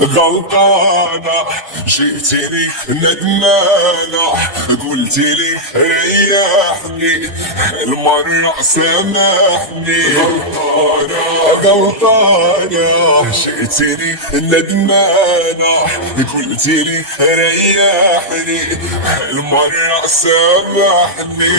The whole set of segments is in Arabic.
غلطانة جيتيني ندمانة قلتيلي ريحني المرة سامحني غلطانة جيتيني ندمانة قلتيلي ريحني المرة سامحني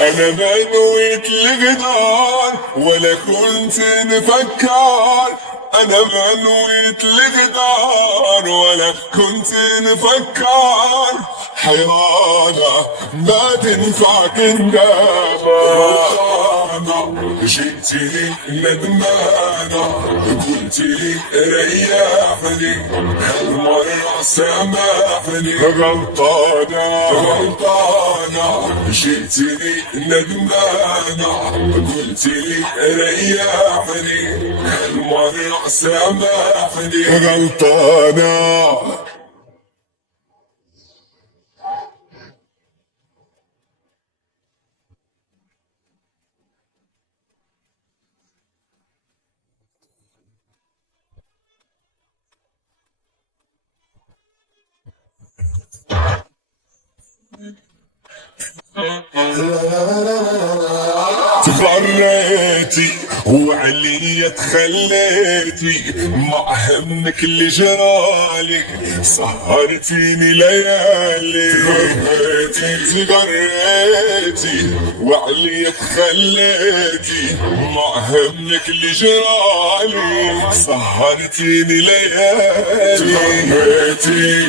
أنا ما نويت الغدار ولا كنت نفكر أنا ما نويت الغدار ولا كنت نفكر حيرانة ما تنفع كندامة جيتيني ندمانة قلتيلي ريحني هالمرة سامحني غلطانة جيتيني ندمانة قلتيلي ريحني هالمرة سامحني غلطانة. تغريتي وعليا تخليتي ما همك اللي جرالي سهرتيني ليالي تغريتي وعليا تخليتي ما همك اللي جرالي سهرتيني ليالي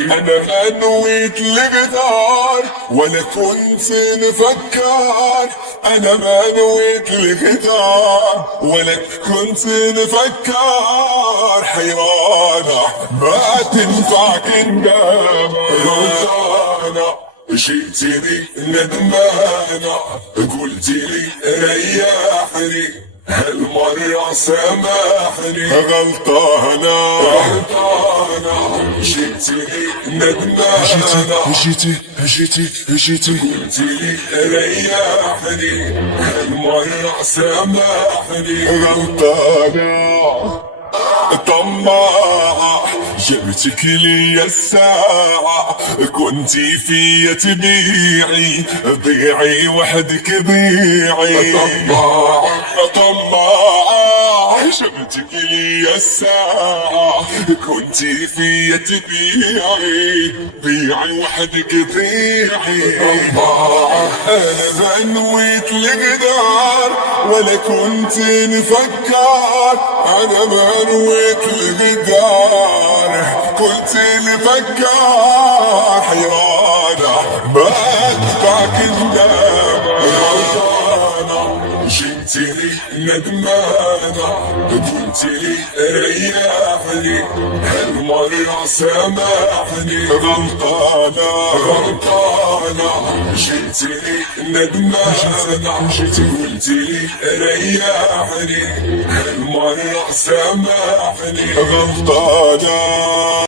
انا ما نويت الغدار ولا كنت نفكر انا ما نويت الغدار ولا كنت نفكر حيرانة ما تنفع كندامة غلطانة جيتيني ندمانة قلتيلي ريحني هالمرة سامحني غلطانة جيتيني ندمانة جيتي قلتيلي ريحني هالمرة سامحني غلطانة طماعة جبتك لي الساعة كنتي فيا تبيعي وحدك ضيعي طماعة جبتك لي الساعة كنتي فيا تبيعي وحدك ضيعي أنا ما نويت الغدار ولا كنت نفكر أنا ما نويت الغدار كنت نفكر حيرانة ما تبع كندامة غلطانة جيتيني ندمانة قلتيلي ريحني هالمرة سامحني غلطانة جيتيني ندمانة قلتيلي ريحني هالمرة سامحني غلطانة.